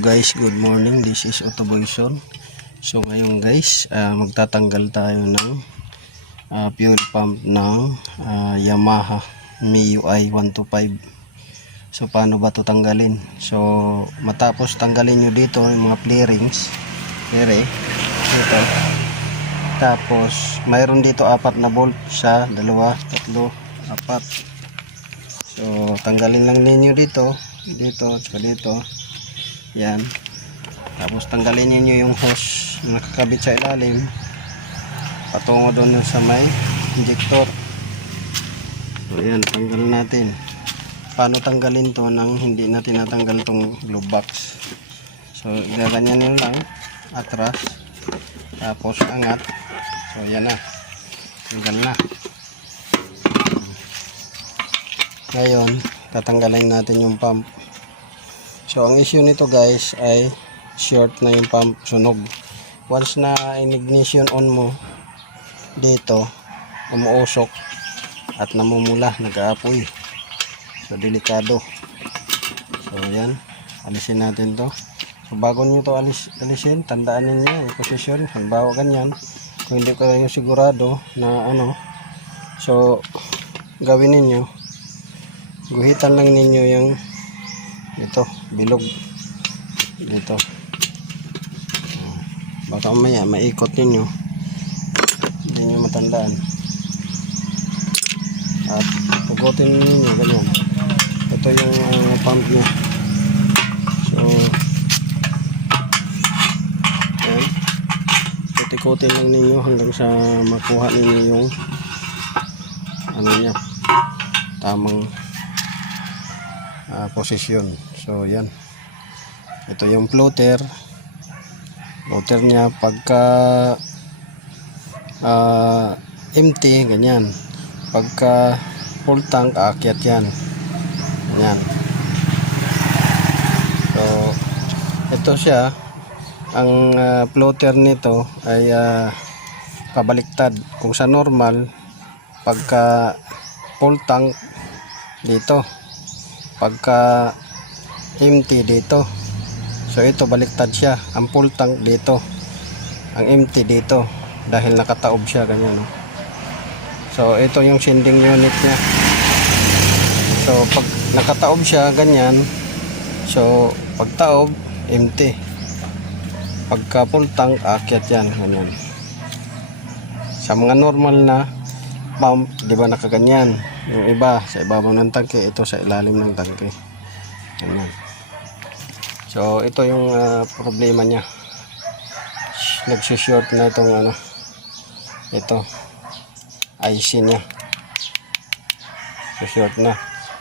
guys, good morning. This is Otoboyson. So ngayon guys, magtatanggal tayo ng fuel pump ng Yamaha MIUI 125. So paano ba ito tanggalin? So matapos tanggalin nyo dito yung mga flarings, dito. Tapos mayroon dito 4 na bolt, 1, 2, 3, 4. So tanggalin lang ninyo dito, tsaka dito. Yan. Tapos tanggalin niyo yung hose na nakakabit sa ilalim patungo doon sa may injector. So yan, tanggalin natin. Paano tanggalin to nang hindi na tinatanggal tong glove box? So ganyan nyo lang, atras, tapos angat. So yan na, tanggal na. Ngayon tatanggalin natin yung pump. So ang issue nito guys ay short na yung pump, sunog. Once na in-ignition on mo dito, umuusok at namumula, nag-aapoy. So delikado. So yan, alisin natin to. So bago nyo to alisin, tandaan niyo yung posisyon. Halimbawa ganyan, kung hindi kayo sigurado na so gawin niyo, guhitan lang ninyo yung ito, bilog dito. Baka mamaya maikot ninyo, hindi nyo matandaan, at pugutin ninyo ganyan. Ito yung pump nyo. So yan, tutikutin lang ninyo hanggang sa makuha ninyo yung nya, tamang posisyon. So yan, ito yung floater nya. Pagka empty, ganyan. Pagka full tank, aakyat yan, ganyan. So ito siya, ang floater nito ay pabaliktad. Kung sa normal, pagka full tank dito, pagka empty dito. So ito baliktad siya, ang full tank dito, ang empty dito, dahil nakataob siya ganyan, no? So ito yung sending unit niya. So pag nakataob siya ganyan, so pag taob empty, pagka full tank aakyat yan, ganyan. Sa mga normal na pump, di ba nakaganyan? Yung iba sa ibabaw ng tangke, ito sa ilalim ng tangke, ganyan. So ito yung problema niya, nagsi-short na itong ito IC niya, so short na.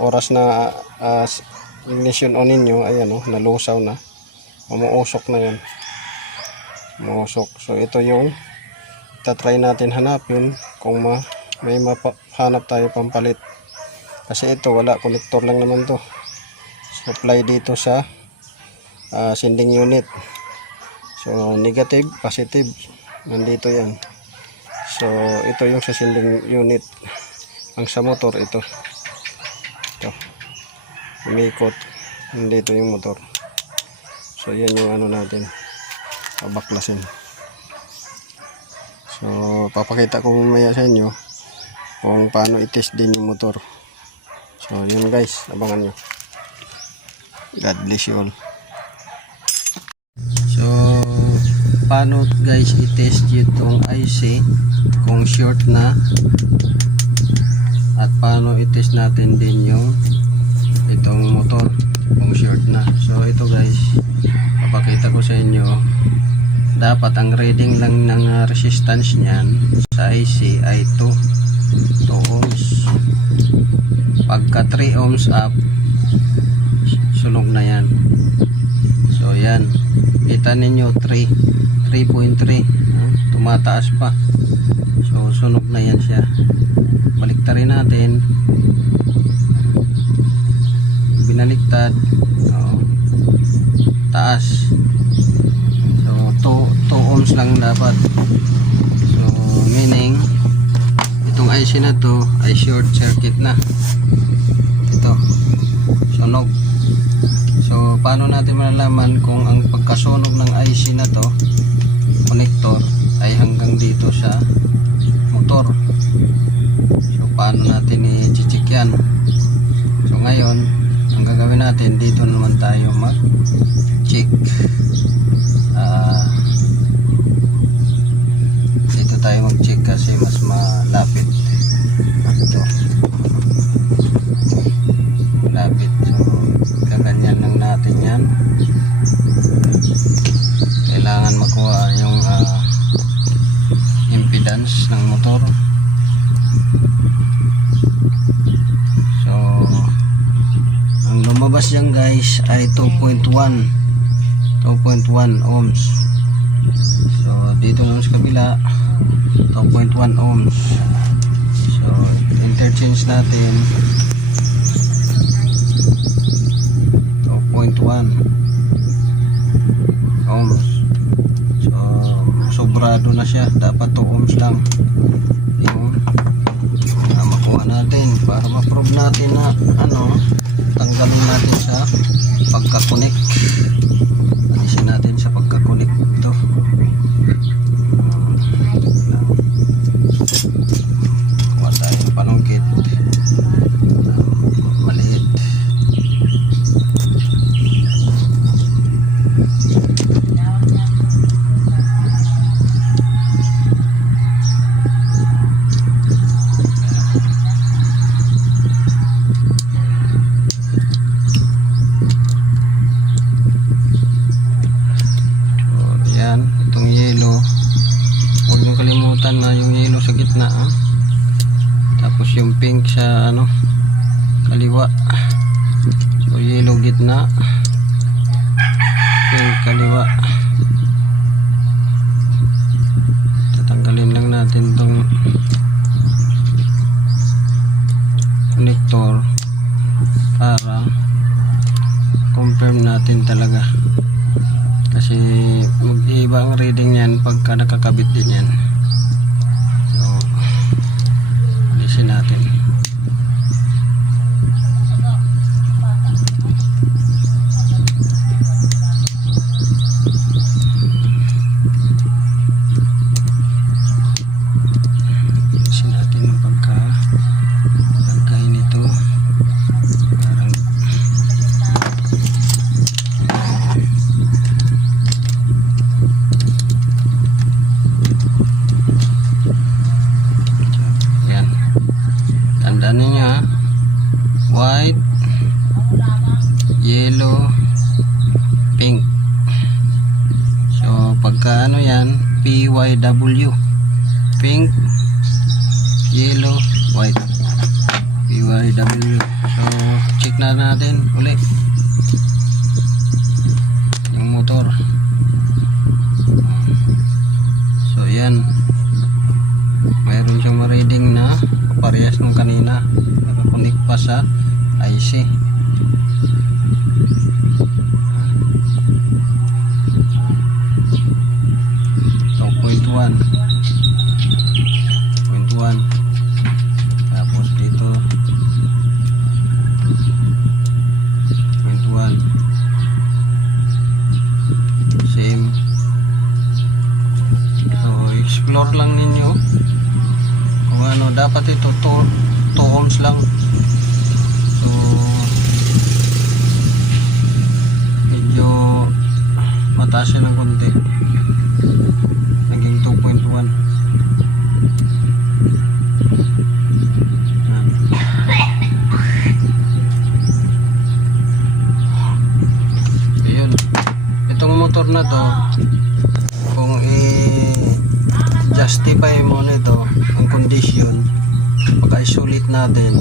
Oras na ignition on ninyo, ayan nalusaw na, umuusok na yan, umuusok. So ito yung tatry natin hanapin kung may mahanap tayo pampalit, kasi ito wala, connector lang naman to, supply dito sa sending unit. So negative, positive, nandito yan. So ito yung sa sending unit. Ang sa motor ito umikot, nandito yung motor. So yan yung natin, pabaklasin. So papakita ko mamaya sa inyo kung paano i-test din yung motor. So yun guys, abangan nyo. God bless you all. So paano guys i-test itong IC kung short na, at paano i-test natin din yung itong motor kung short na. So ito guys, papakita ko sa inyo. Dapat ang reading lang ng resistance niyan sa IC ay 2 ohms. Pagka 3 ohms up, sunog na yan. So yan, kita ninyo 3.3, tumataas pa. So sunog na yan siya. Baliktarin natin, binaliktad, taas. So 2 ohms lang dapat. So meaning itong IC na to ay short circuit na. Ito sunog. So paano natin malalaman kung ang pagkasunog ng IC na to, connector, ay hanggang dito sa motor? So paano natin i-check yan? So ngayon, ang gagawin natin, dito naman tayo mag-check. Dito tayo mag-check kasi mas malapit. Ito. Malapit. So gaganyan lang natin yan. Kailangan makuha yung impedance ng motor. So ang lumabas yan guys ay 2.1 ohms. So dito naman sa kabila 2.1 ohms. So interchange natin 2.1 ohms. So sobrado na siya, dapat 2 ohms lang yung makuha natin para ma-prove natin na tanggalin natin sa pagka-connect. Alisin natin sa pagka-connect ito. Kuha tayo ng panungkit maliit. Itong yellow, huwag nyo kalimutan na yung yellow sa gitna, tapos yung pink sa kaliwa. So yellow gitna, pink kaliwa. Tatanggalin lang natin tong connector para confirm natin talaga. Kasi mag-iiba ang reading yan pagka nakakabit din yan. So alisin natin. Alisin natin yung pagka lagay nito. Parang tandaan ninyo white, yellow, pink. So pagka yan, PYW, pink, yellow, white, PYW. So check na natin ulit yung motor. So yan, mayroon siyang ma-reading na parehas nung kanina, nakakunik pa sa IC. So 0.1 tapos dito 0.1 same. So explore lang ninyo kung dapat ito 2 ohms lang. So medyo mataas siya ng konti, naging 2.1. Ayun, itong motor na to, kung justify mo nito ang condition, pag-isolate natin,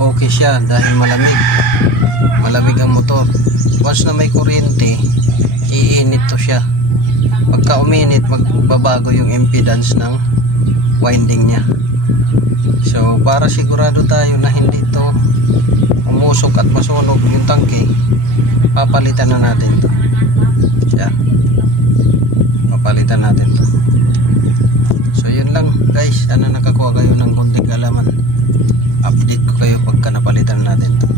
okay siya dahil malamig ang motor. Once na may kuryente, iinit to siya. Pagka uminit, magbabago yung impedance ng winding niya. So para sigurado tayo na hindi to umusok at masunog yung tangke, papalitan na natin to. Siya, papalitan natin to. So yun lang guys, sana nakakuha kayo ng konting kalaman. Update ko kayo pagka napalitan natin to.